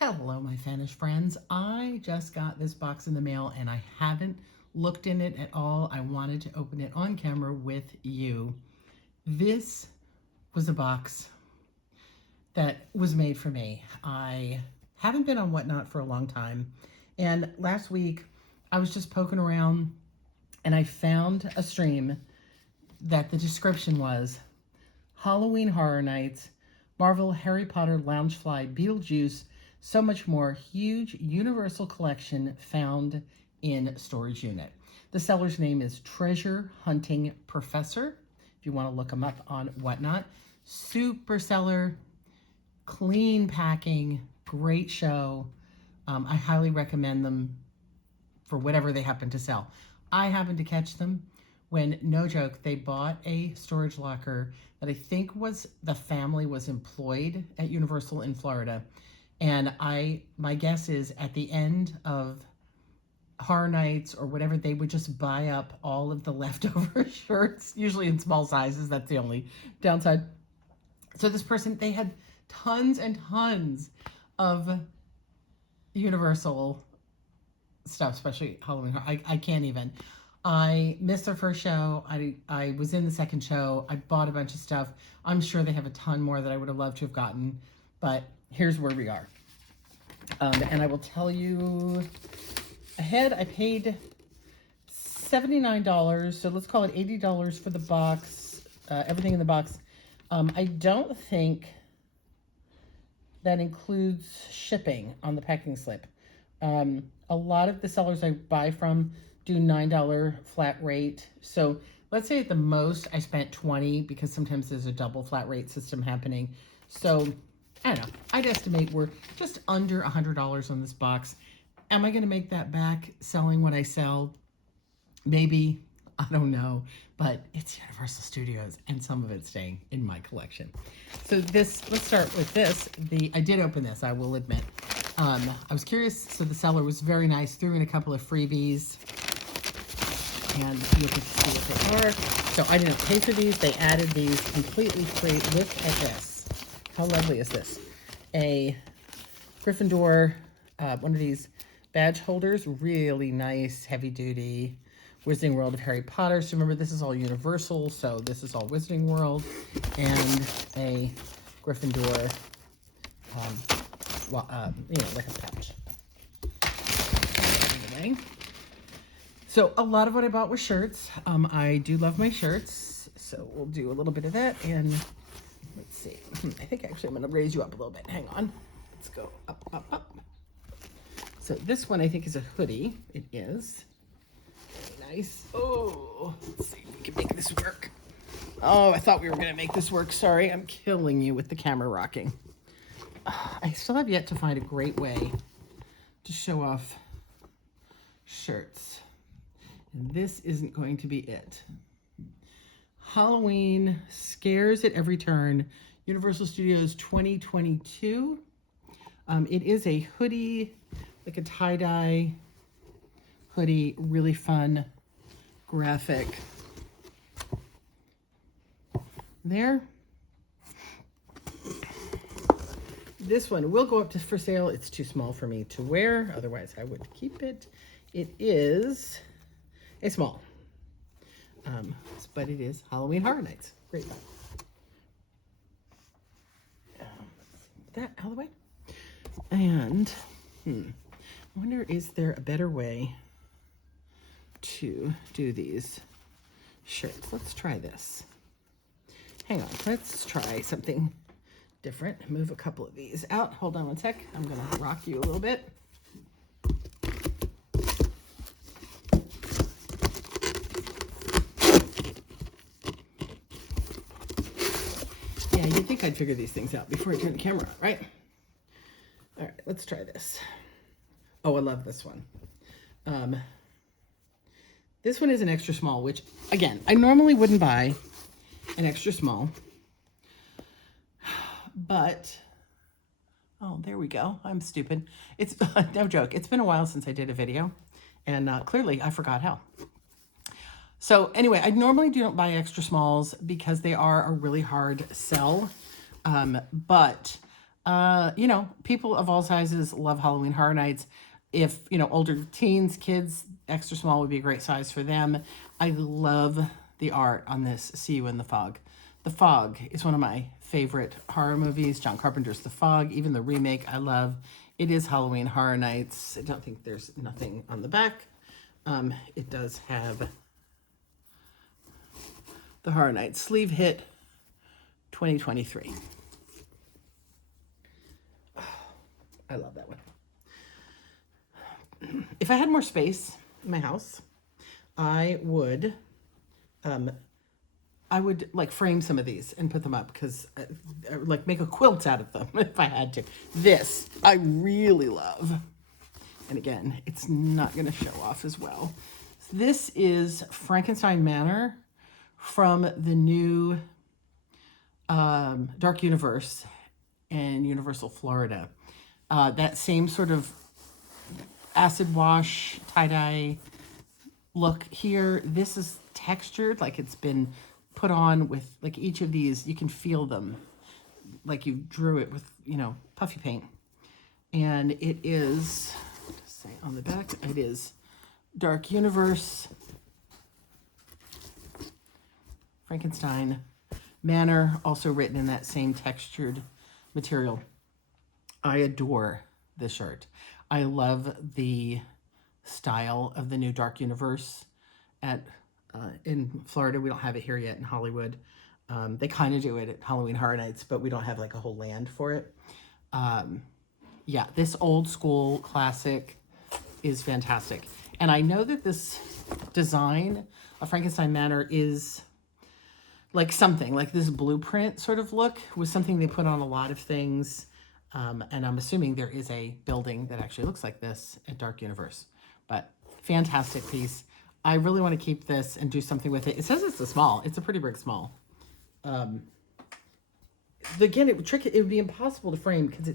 Hello, my fanish friends. I just got this box in the mail and I haven't looked in it at all. I wanted to open it on camera with you. This was a box that was made for me. I haven't been on Whatnot for a long time. And last week I was just poking around and I found a stream that the description was Halloween Horror Nights, Marvel, Harry Potter, Loungefly, Beetlejuice, so much more. Huge universal collection found in storage unit. The seller's name is Treasure Hunting Professor. If you want to look them up on Whatnot. Super seller, clean packing, great show. I highly recommend them for whatever they happen to sell. I happened to catch them when, no joke, they bought a storage locker that I think was the family was employed at Universal in Florida. And my guess is at the end of Horror Nights or whatever, they would just buy up all of the leftover shirts, usually in small sizes. That's the only downside. So this person, they had tons and tons of Universal stuff, especially Halloween. I can't even. I missed their first show. I was in the second show. I bought a bunch of stuff. I'm sure they have a ton more that I would have loved to have gotten, but here's where we are. And I will tell you ahead, I paid $79, so let's call it $80 for the box, everything in the box. I don't think that includes shipping on the packing slip. A lot of the sellers I buy from do $9 flat rate. So let's say at the most I spent $20 because sometimes there's a double flat rate system happening. So I don't know. I'd estimate we're just under $100 on this box. Am I going to make that back selling what I sell? Maybe. I don't know. But it's Universal Studios and some of it's staying in my collection. So let's start with this. I did open this, I will admit. I was curious. So the seller was very nice, threw in a couple of freebies. And you can see what they are. So I didn't pay for these. They added these completely free. Look at this. How lovely is this? A Gryffindor, one of these badge holders, really nice, heavy duty, Wizarding World of Harry Potter. So remember, this is all Universal, so this is all Wizarding World, and a Gryffindor, like a pouch. Anyway, so a lot of what I bought was shirts. I do love my shirts, so we'll do a little bit of that, and let's see. I think actually I'm going to raise you up a little bit. Hang on. Let's go up, up, up. So this one I think is a hoodie. It is. Very nice. Oh, let's see if we can make this work. Oh, I thought we were going to make this work. Sorry, I'm killing you with the camera rocking. I still have yet to find a great way to show off shirts. And this isn't going to be it. Halloween Scares at Every Turn, Universal Studios 2022. It is a hoodie, like a tie-dye hoodie, really fun graphic. There. This one will go up to for sale. It's too small for me to wear, otherwise I would keep it. It is a small. But it is Halloween Horror Nights. Great. That out of the way. And I wonder, is there a better way to do these shirts? Let's try this. Hang on. Let's try something different. Move a couple of these out. Hold on one sec. I'm going to rock you a little bit. Yeah, you'd think I'd figure these things out before I turn the camera on, right? All right, let's try this. Oh, I love this one. This one is an extra small, which, again, I normally wouldn't buy an extra small. But, oh, there we go. I'm stupid. It's no joke. It's been a while since I did a video, and clearly I forgot how. So anyway, I normally don't buy extra smalls because they are a really hard sell. But People of all sizes love Halloween Horror Nights. If, older teens, kids, extra small would be a great size for them. I love the art on this See You in the Fog. The Fog is one of my favorite horror movies. John Carpenter's The Fog, even the remake I love. It is Halloween Horror Nights. I don't think there's nothing on the back. It does have the Horror Nights sleeve hit 2023. I love that one. If I had more space in my house, I would like frame some of these and put them up, because like make a quilt out of them if I had to. This I really love. And again, it's not going to show off as well. This is Frankenstein Manor from the new Dark Universe in Universal Florida. That same sort of acid wash, tie-dye look here. This is textured, like it's been put on with, like, each of these, you can feel them, like you drew it with, puffy paint. And it is, just say on the back, it is Dark Universe, Frankenstein Manor, also written in that same textured material. I adore this shirt. I love the style of the new Dark Universe in Florida. We don't have it here yet in Hollywood. They kind of do it at Halloween Horror Nights, but we don't have like a whole land for it. Yeah, this old school classic is fantastic. And I know that this design of Frankenstein Manor is like something like this blueprint sort of look was something they put on a lot of things. And I'm assuming there is a building that actually looks like this at Dark Universe. But fantastic piece. I really want to keep this and do something with it. It says it's a small. It's a pretty big small. Again, it would be impossible to frame because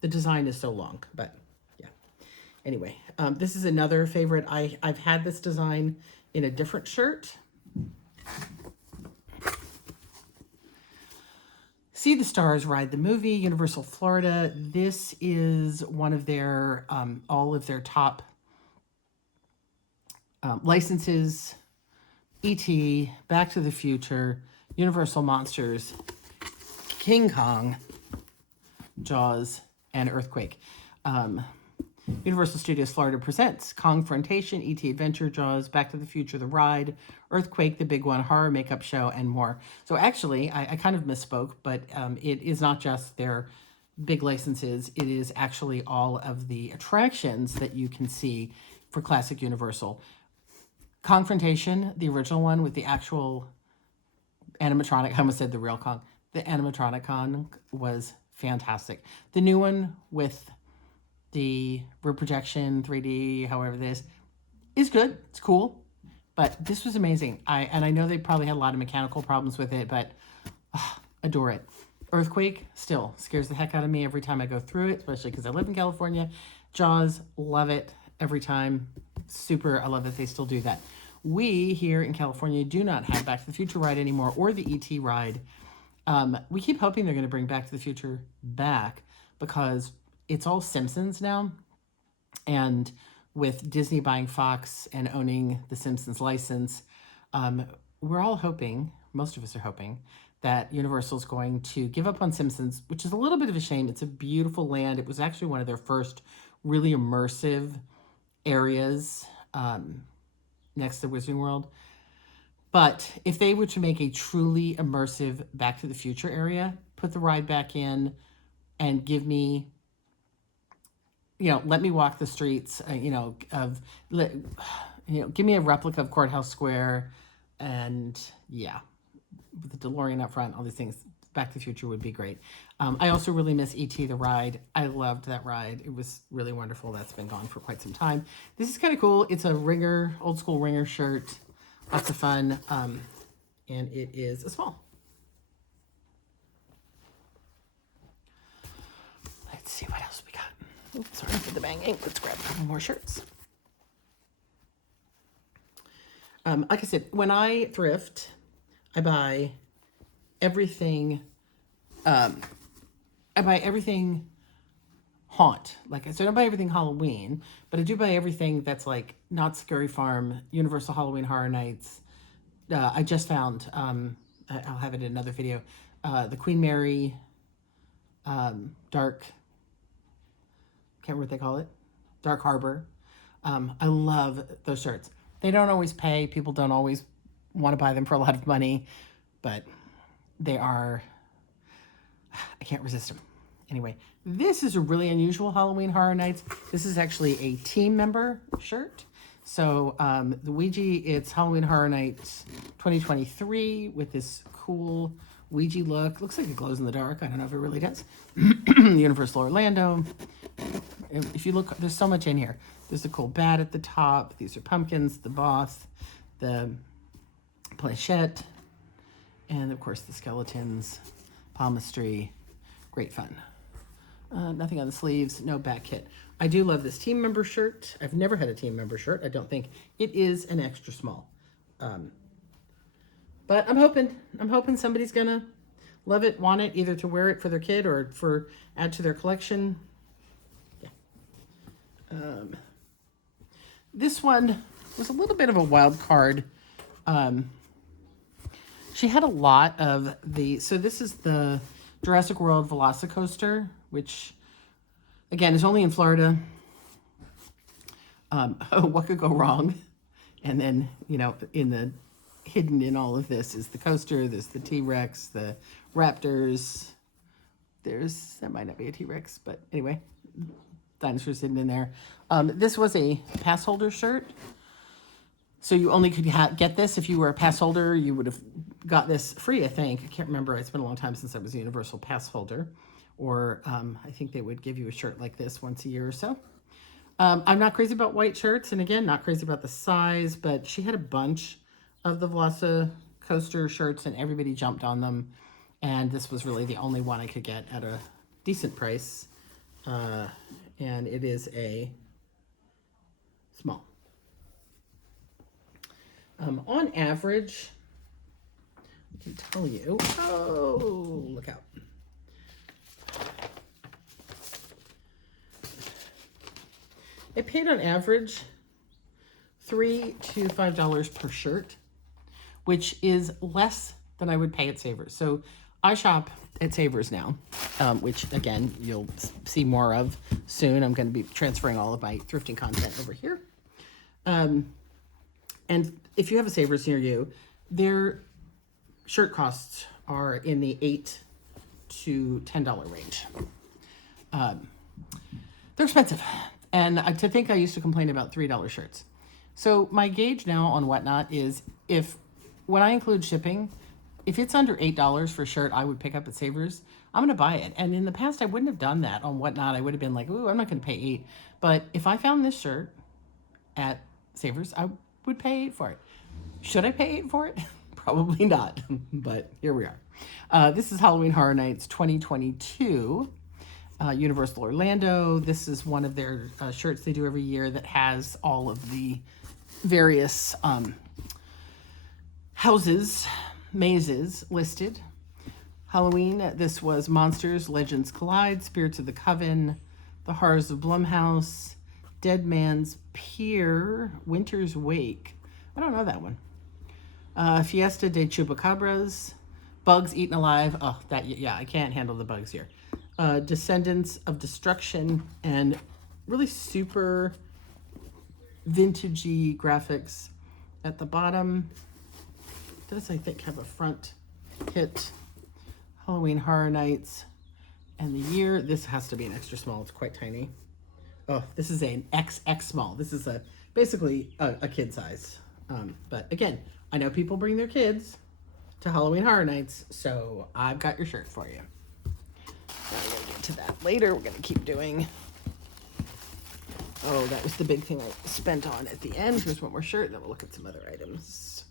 the design is so long. But yeah. Anyway, this is another favorite. I've had this design in a different shirt. See the Stars, Ride the Movie, Universal Florida. This is one of their, all of their top licenses. E.T., Back to the Future, Universal Monsters, King Kong, Jaws, and Earthquake. Universal Studios Florida presents Kongfrontation, E.T. Adventure, Jaws, Back to the Future, The Ride, Earthquake, The Big One, Horror Makeup Show, and more. So actually, I kind of misspoke, but it is not just their big licenses. It is actually all of the attractions that you can see for Classic Universal. Kongfrontation, the original one with the actual animatronic, I almost said the real Kong. The animatronic Kong was fantastic. The new one with the rear projection, 3D, however this is good. It's cool, but this was amazing. I know they probably had a lot of mechanical problems with it, but adore it. Earthquake still scares the heck out of me every time I go through it, especially because I live in California. Jaws, love it every time. Super, I love that they still do that. We here in California do not have Back to the Future ride anymore, or the E.T. ride. We keep hoping they're going to bring Back to the Future back, because it's all Simpsons now. And with Disney buying Fox and owning the Simpsons license, we're all hoping, most of us are hoping, that Universal's going to give up on Simpsons, which is a little bit of a shame. It's a beautiful land. It was actually one of their first really immersive areas next to Wizarding World. But if they were to make a truly immersive Back to the Future area, put the ride back in and give me, let me walk the streets, give me a replica of Courthouse Square, and with the DeLorean up front, all these things, Back to the Future would be great. I also really miss E.T. the ride. I loved that ride. It was really wonderful. That's been gone for quite some time. This is kind of cool. It's a Ringer, old school Ringer shirt. Lots of fun. And it is a small. Let's see what else we got. Oops, sorry for the banging. Let's grab a couple more shirts. Like I said, when I thrift, I buy everything I buy everything haunt. Like, so I don't buy everything Halloween, but I do buy everything that's like Not Scary Farm, Universal Halloween Horror Nights. I just found, I'll have it in another video, the Queen Mary Dark, can't remember what they call it, Dark Harbor. I love those shirts. They don't always pay. People don't always want to buy them for a lot of money, but they are, I can't resist them. Anyway, this is a really unusual Halloween Horror Nights. This is actually a team member shirt. So the Ouija, it's Halloween Horror Nights 2023 with this cool Ouija look. Looks like it glows in the dark. I don't know if it really does. Universal Orlando. If you look, there's so much in here. There's a cool bat at the top. These are pumpkins, the boss, the planchette, and of course the skeletons, palmistry. Great fun. Nothing on the sleeves, no back kit. I do love this team member shirt. I've never had a team member shirt. I don't think it is an extra small. But I'm hoping somebody's gonna love it, want it, either to wear it for their kid or for add to their collection. Yeah. This one was a little bit of a wild card. She had a lot of so this is the Jurassic World Velocicoaster, which again is only in Florida. What could go wrong? And then, you know, hidden in all of this is the coaster. There's the T-Rex, the Raptors. That might not be a T-Rex, but anyway, dinosaurs hidden in there. This was a pass holder shirt. So you only could get this if you were a pass holder. You would have got this free, I think. I can't remember. It's been a long time since I was a Universal pass holder. Or I think they would give you a shirt like this once a year or so. I'm not crazy about white shirts. And again, not crazy about the size. But she had a bunch of the Velocicoaster shirts and everybody jumped on them. And this was really the only one I could get at a decent price. And it is a small. On average, I can tell you, oh, look out. I paid on average $3 to $5 per shirt, which is less than I would pay at Savers. So I shop at Savers now, which again, you'll see more of soon. I'm going to be transferring all of my thrifting content over here. And if you have a Savers near you, their shirt costs are in the $8 to $10 range. They're expensive. And to think I used to complain about $3 shirts. So my gauge now on Whatnot is when I include shipping, if it's under $8 for a shirt I would pick up at Savers, I'm going to buy it. And in the past, I wouldn't have done that on Whatnot. I would have been like, ooh, I'm not going to pay $8. But if I found this shirt at Savers, I would pay $8 for it. Should I pay $8 for it? Probably not, but here we are. This is Halloween Horror Nights 2022, Universal Orlando. This is one of their shirts they do every year that has all of the various houses, mazes listed. Halloween, this was Monsters, Legends Collide, Spirits of the Coven, The Horrors of Blumhouse, Dead Man's Pier, Winter's Wake. I don't know that one. Fiesta de Chupacabras, Bugs Eaten Alive. Oh, yeah, I can't handle the bugs here. Descendants of Destruction, and really super vintagey graphics at the bottom. Does, I think, have a front hit. Halloween Horror Nights and the year. This has to be an extra small. It's quite tiny. Oh, this is an XX small. This is basically a kid size. But again, I know people bring their kids to Halloween Horror Nights, so I've got your shirt for you. Now we're going to get to that later. We're going to keep doing. Oh, that was the big thing I spent on at the end. Here's one more shirt, then we'll look at some other items.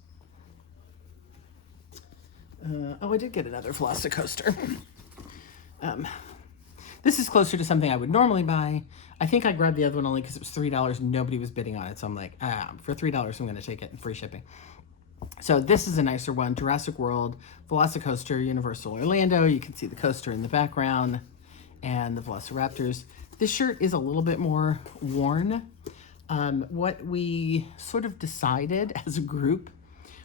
I did get another Velocicoaster. This is closer to something I would normally buy. I think I grabbed the other one only because it was $3 and nobody was bidding on it. So I'm like, for $3, I'm going to take it and free shipping. So this is a nicer one. Jurassic World, Velocicoaster, Universal Orlando. You can see the coaster in the background. and the Velociraptors. This shirt is a little bit more worn. What we sort of decided as a group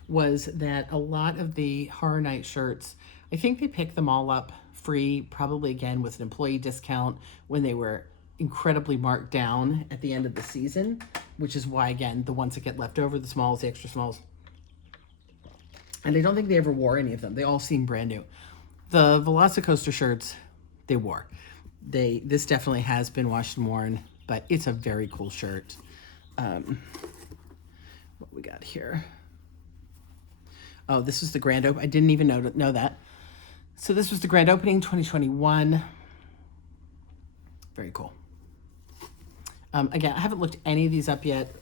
was that a lot of the Horror Night shirts, I think they picked them all up free, probably again with an employee discount when they were incredibly marked down at the end of the season, which is why, again, the ones that get left over, the smalls, the extra smalls. And I don't think they ever wore any of them. They all seem brand new. The Velocicoaster shirts, they wore. This definitely has been washed and worn, but it's a very cool shirt. What we got here? Oh, this was the grand opening. I didn't even know that. So this was the grand opening, 2021. Very cool. Again, I haven't looked any of these up yet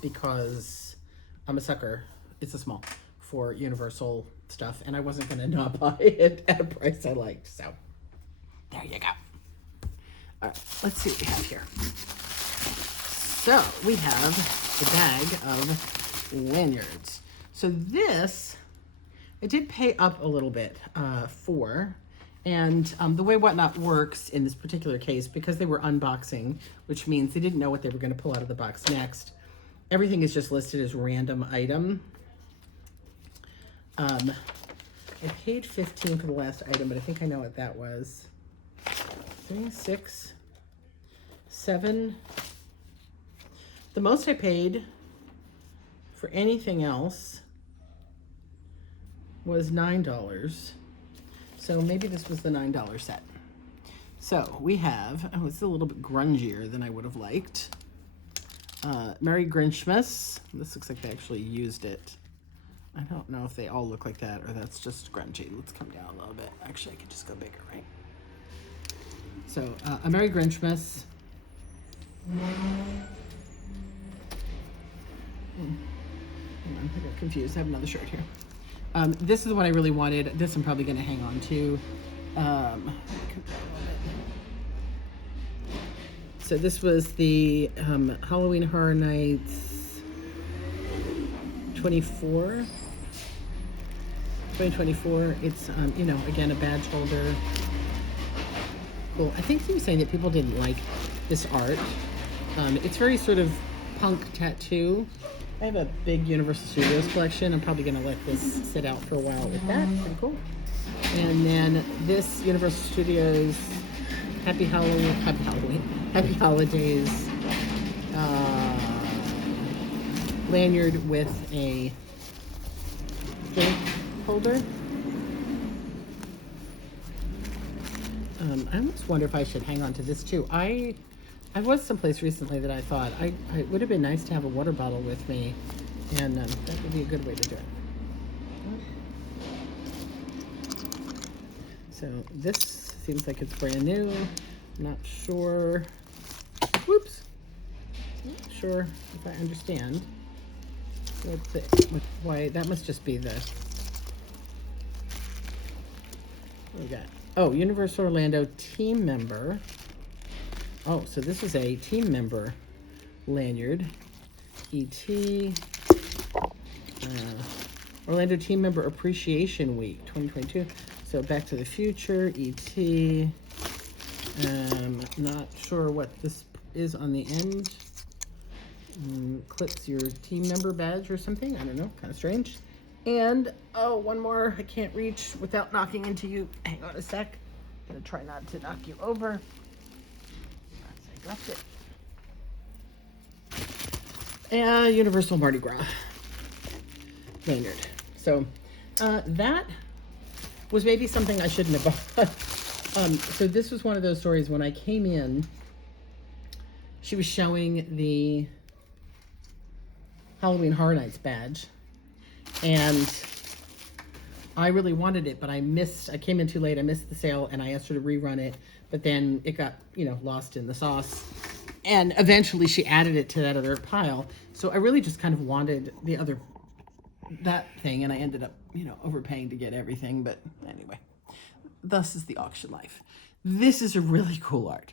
because I'm a sucker. It's a small for Universal stuff, and I wasn't going to not buy it at a price I liked. So there you go. All right, let's see what we have here. So we have a bag of lanyards. So this, I did pay up a little bit for, and the way Whatnot works in this particular case, because they were unboxing, which means they didn't know what they were going to pull out of the box next, everything is just listed as random item. I paid $15 for the last item, but I think I know what that was. 3, 6, 7. The most I paid for anything else was $9. So maybe this was the $9 set. So we have, oh, it's a little bit grungier than I would have liked. Merry Grinchmas. This looks like they actually used it. I don't know if they all look like that or that's just grungy. Let's come down a little bit. Actually, I could just go bigger, right? So, a Merry Grinchmas. Hold on, I got confused. I have another shirt here. This is the one I really wanted. This I'm probably going to hang on to. So this was the Halloween Horror Nights 2024. It's, you know, again, a badge holder. Cool. I think he was saying that people didn't like this art. It's very sort of punk tattoo. I have a big Universal Studios collection. I'm probably going to let this sit out for a while with that. Pretty cool. And then this Universal Studios Happy Holidays lanyard with a drink holder. I almost wonder if I should hang on to this too. I was someplace recently that I thought it would have been nice to have a water bottle with me, and that would be a good way to do it. So this seems like it's brand new. Not sure. Whoops. Not sure if I understand why that must just be the. What we got? Oh, Universal Orlando team member. Oh, so this is a team member lanyard. ET. Orlando Team Member Appreciation Week 2022. So Back to the Future, ET. Not sure what this is on the end. Clips your team member badge or something. I don't know. Kind of strange. And, oh, one more. I can't reach without knocking into you. Hang on a sec. I'm going to try not to knock you over. I dropped it. And Universal Mardi Gras lanyard. So that was maybe something I shouldn't have bought. So this was one of those stories when I came in, she was showing the Halloween Horror Nights badge, and I really wanted it, but I came in too late, I missed the sale, and I asked her to rerun it, but then it got, lost in the sauce, and eventually she added it to that other pile, so I really just kind of wanted that thing, and I ended up, overpaying to get everything, but anyway, thus is the auction life. This is a really cool art.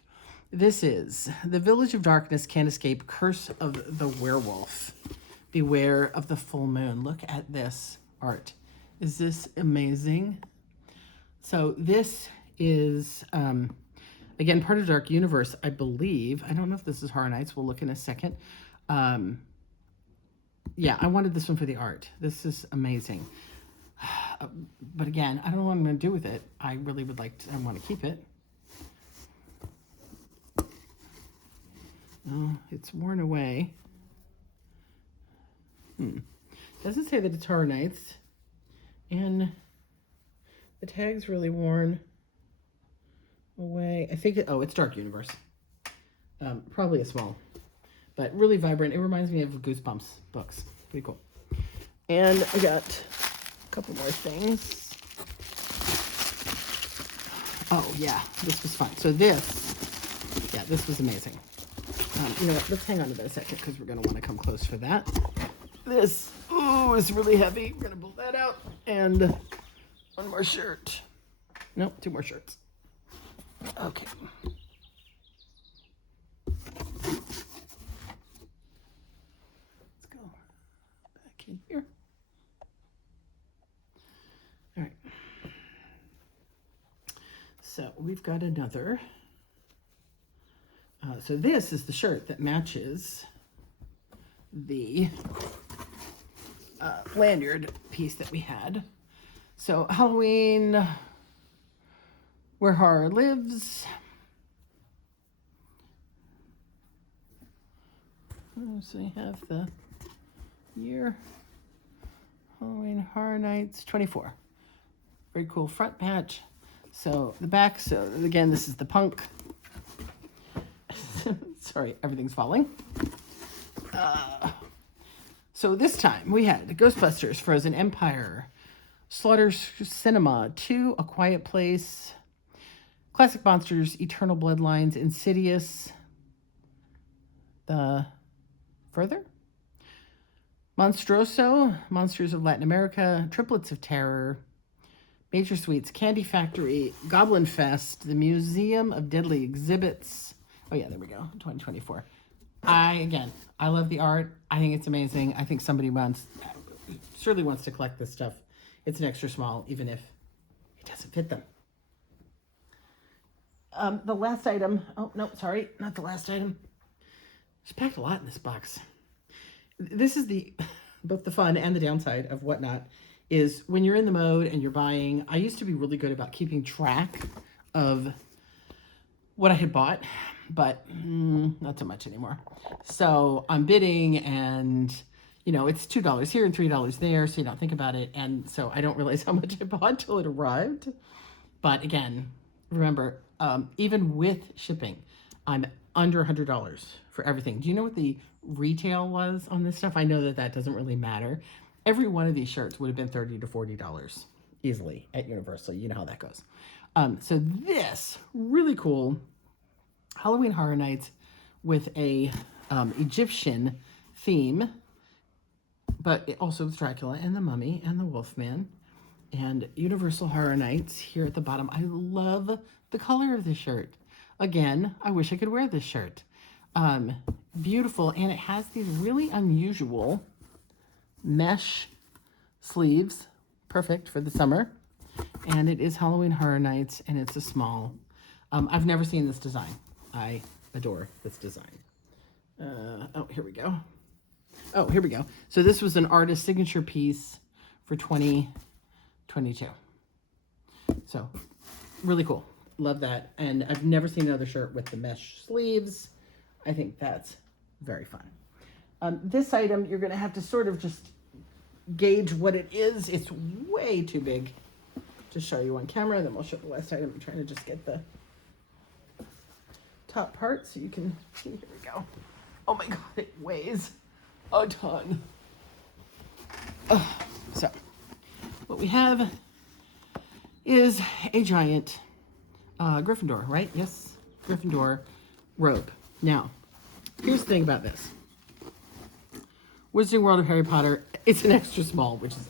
This is The Village of Darkness Can't Escape, Curse of the Werewolf. Beware of the Full Moon. Look at this art. Is this amazing? So this is Again, part of Dark Universe, I believe. I don't know if this is Horror Nights. We'll look in a second. Yeah, I wanted this one for the art. This is amazing. But again, I don't know what I'm going to do with it. I really would like to, I want to keep it. Oh, it's worn away. Doesn't say that it's Horror Nights. And the tag's really worn away. I think, it's Dark Universe. Probably a small, but really vibrant. It reminds me of Goosebumps books. Pretty cool. And I got a couple more things. Oh yeah, this was fun. So this was amazing. You know what, let's hang on to that a second because we're gonna wanna come close for that. This, is really heavy. We're gonna pull that out. And one more shirt. Nope, 2 more shirts. Okay. Let's go back in here. All right. So we've got another. So this is the shirt that matches the lanyard piece that we had. So Halloween, Where Horror Lives. So we have the year, Halloween Horror Nights 24. Very cool front patch. So the back, so again, this is the punk. Sorry, everything's falling. So this time we had Ghostbusters, Frozen Empire, Slaughter Cinema 2, A Quiet Place, Classic Monsters, Eternal Bloodlines, Insidious, The Further, Monstroso, Monsters of Latin America, Triplets of Terror, Major Sweets, Candy Factory, Goblin Fest, The Museum of Deadly Exhibits. Oh yeah, there we go, 2024. I love the art. I think it's amazing. I think somebody surely wants to collect this stuff. It's an extra small, even if it doesn't fit them. The last item, oh no, sorry, not the last item. There's packed a lot in this box. This is both the fun and the downside of Whatnot is when you're in the mode and you're buying. I used to be really good about keeping track of what I had bought, but not so much anymore. So I'm bidding and, it's $2 here and $3 there, so you don't think about it. And so I don't realize how much I bought till it arrived. But again, remember, even with shipping, I'm under $100 for everything. Do you know what the retail was on this stuff? I know that doesn't really matter. Every one of these shirts would have been $30 to $40 easily at Universal. You know how that goes. So this really cool Halloween Horror Nights with a Egyptian theme, but also with Dracula and the Mummy and the Wolfman and Universal Horror Nights here at the bottom. I love the color of this shirt. Again, I wish I could wear this shirt. Beautiful, and it has these really unusual mesh sleeves, perfect for the summer. And it is Halloween Horror Nights, and it's a small. I've never seen this design. I adore this design. Here we go. Oh, here we go. So this was an artist signature piece for 2022. So really cool. Love that. And I've never seen another shirt with the mesh sleeves. I think that's very fun. This item, you're going to have to sort of just gauge what it is. It's way too big to show you on camera. Then we'll show the last item. I'm trying to just get the top part so you can see. Here we go. Oh my God, it weighs a ton. So what we have is a giant Gryffindor, right? Yes, Gryffindor robe. Now, here's the thing about this. Wizarding World of Harry Potter, it's an extra small, which is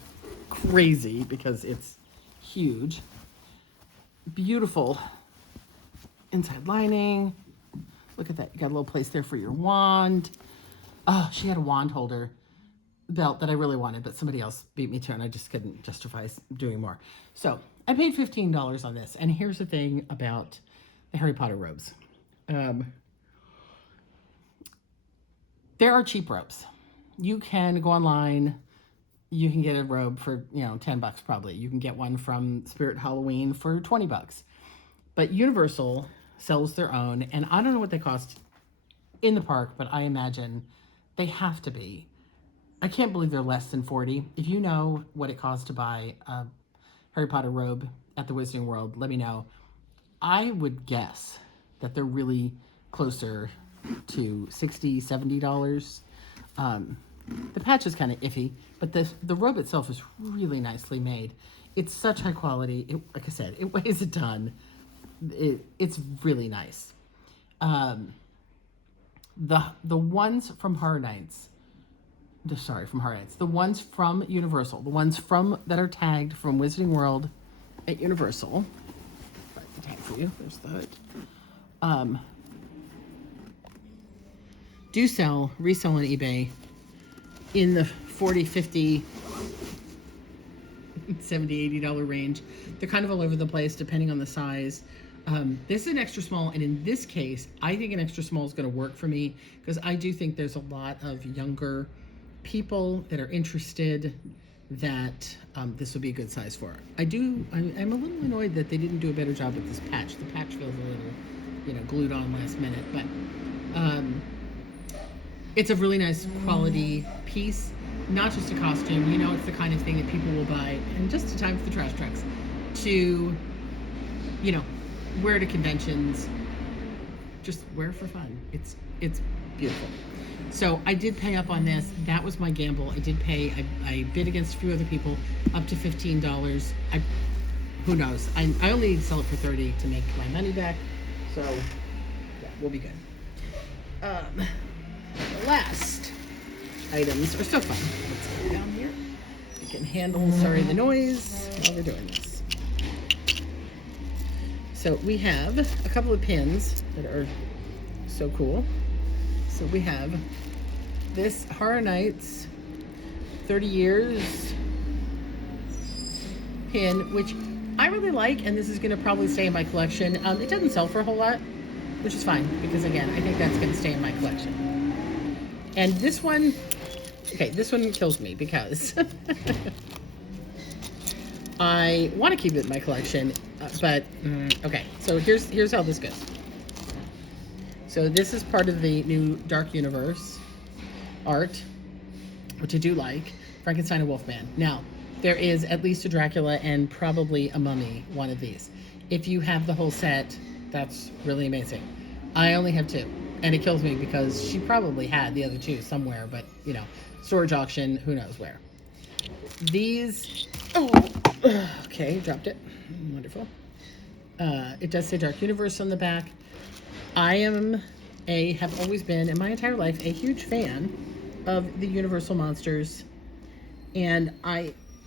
crazy because it's huge. Beautiful inside lining. Look at that. You got a little place there for your wand. Oh, she had a wand holder belt that I really wanted, but somebody else beat me to, and I just couldn't justify doing more. So I paid $15 on this. And here's the thing about the Harry Potter robes. Um, there are cheap robes. You can go online. You can get a robe for, $10 probably. You can get one from Spirit Halloween for $20. But Universal sells their own, and I don't know what they cost in the park, but I imagine they have to be. I can't believe they're less than 40. If you know what it costs to buy a Harry Potter robe at the Wizarding World, let me know. I would guess that they're really closer to $60, $70. The patch is kind of iffy, but the robe itself is really nicely made. It's such high quality. Like I said, it weighs a ton. It's really nice. The ones from Horror Nights, the ones from Universal, the ones that are tagged from Wizarding World at Universal. Write the tag for you. There's the hood. Do resell on eBay in the $40, $50, $70, $80 range. They're kind of all over the place depending on the size. This is an extra small, and in this case, I think an extra small is going to work for me because I do think there's a lot of younger people that are interested that this would be a good size for. I'm a little annoyed that they didn't do a better job with this patch. The patch feels a little, glued on last minute, but it's a really nice quality piece, not just a costume. It's the kind of thing that people will buy in just in time for the trash trucks to, wear to conventions, just wear for fun. It's beautiful. So I did pay up on this. That was my gamble. I did pay. I bid against a few other people up to $15. Who knows? I only need to sell it for $30 to make my money back. So yeah, we'll be good. The last items are so fun. Let's go down here. You can handle, the noise while we're doing this. So we have a couple of pins that are so cool. So we have this Horror Nights 30 years pin, which I really like, and this is going to probably stay in my collection. It doesn't sell for a whole lot, which is fine, because again, I think that's going to stay in my collection. And this one kills me because I want to keep it in my collection, but okay. So here's how this goes. So this is part of the new Dark Universe art, which I do like. Frankenstein and Wolfman. Now, there is at least a Dracula and probably a mummy, one of these. If you have the whole set, that's really amazing. I only have two, and it kills me because she probably had the other two somewhere, but, storage auction, who knows where. These, okay, dropped it. Wonderful. It does say Dark Universe on the back. I have always been, in my entire life, a huge fan of the Universal monsters, and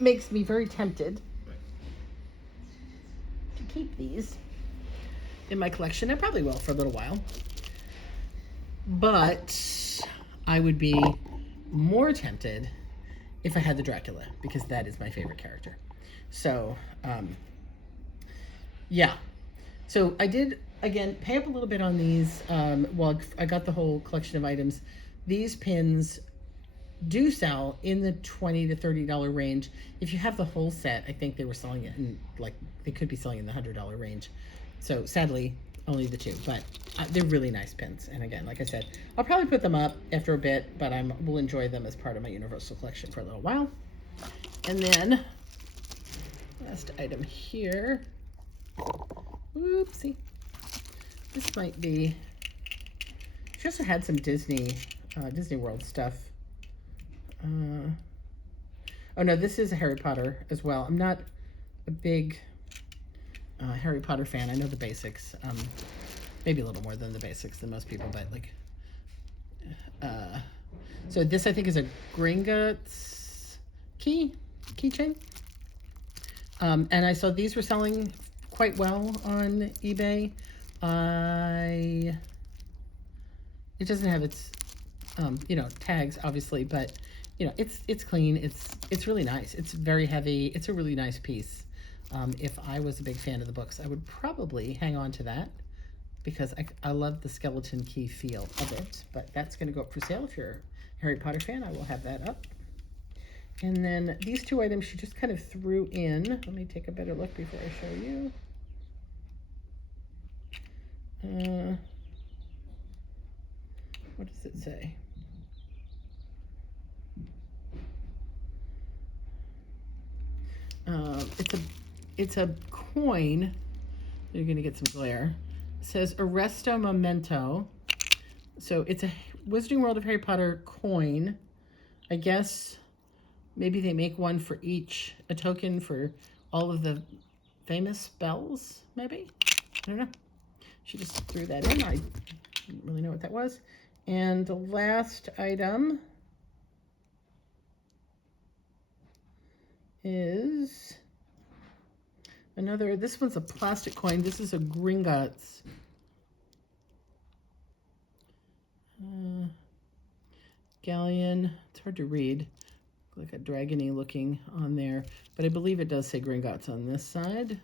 makes me very tempted to keep these in my collection. I probably will for a little while, but I would be more tempted if I had the Dracula, because that is my favorite character. So, yeah. So I did, again, pay up a little bit on these. Well, I got the whole collection of items. These pins do sell in the $20 to $30 range. If you have the whole set, I think they were selling it in, they could be selling in the $100 range. So sadly, only the two, but they're really nice pins. And again, like I said, I'll probably put them up after a bit, but will enjoy them as part of my Universal collection for a little while. And then, last item here. Oopsie. This might be, she also had some Disney World stuff. Oh no, this is a Harry Potter as well. I'm not a big Harry Potter fan. I know the basics, maybe a little more than the basics than most people, but so this I think is a Gringotts keychain. And I saw these were selling quite well on eBay. It doesn't have its, tags obviously, but it's clean. It's really nice. It's very heavy. It's a really nice piece. If I was a big fan of the books, I would probably hang on to that. because I love the skeleton key feel of it. But that's going to go up for sale. If you're a Harry Potter fan, I will have that up. And then these two items she just kind of threw in. Let me take a better look before I show you. What does it say? It's a coin. You're gonna get some glare. It says Arresto Memento. So it's a Wizarding World of Harry Potter coin. I guess maybe they make one for each, a token for all of the famous spells, maybe? I don't know. She just threw that in. I didn't really know what that was. And the last item is another, this one's a plastic coin. This is a Gringotts. Galleon. It's hard to read. Like a dragony looking on there. But I believe it does say Gringotts on this side.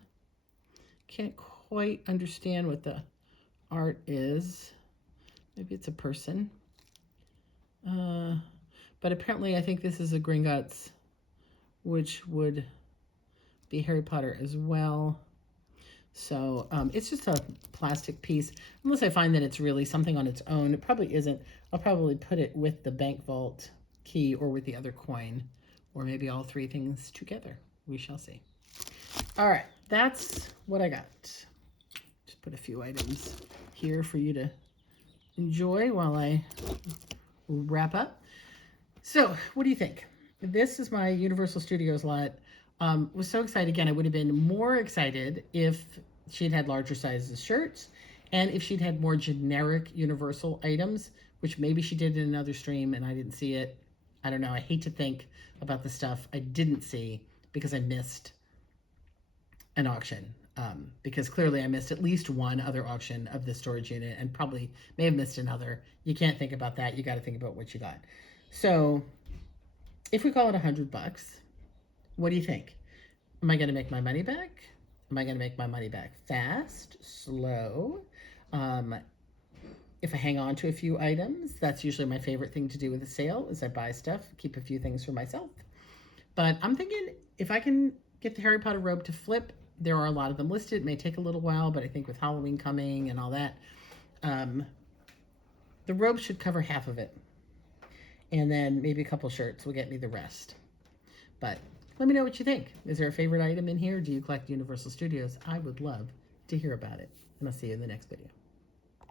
Can't quite understand what the art is. Maybe it's a person. But apparently I think this is a Gringotts, which would be Harry Potter as well. So it's just a plastic piece. Unless I find that it's really something on its own. It probably isn't. I'll probably put it with the bank vault key or with the other coin. Or maybe all three things together. We shall see. All right, that's what I got. Just put a few items here for you to enjoy while I wrap up. So what do you think? This is my Universal Studios lot. Was so excited. Again, I would have been more excited if she'd had larger sizes shirts and if she'd had more generic Universal items, which maybe she did in another stream and I didn't see it. I don't know. I hate to think about the stuff I didn't see because I missed an auction. Because clearly I missed at least one other auction of the storage unit and probably may have missed another. You can't think about that. You got to think about what you got. So if we call it $100, what do you think? Am I going to make my money back? Am I going to make my money back fast, slow? If I hang on to a few items, that's usually my favorite thing to do with a sale is I buy stuff, keep a few things for myself. But I'm thinking if I can get the Harry Potter robe to flip, there are a lot of them listed. It may take a little while, but I think with Halloween coming and all that, the robe should cover half of it. And then maybe a couple shirts will get me the rest. But let me know what you think. Is there a favorite item in here? Do you collect Universal Studios? I would love to hear about it. And I'll see you in the next video.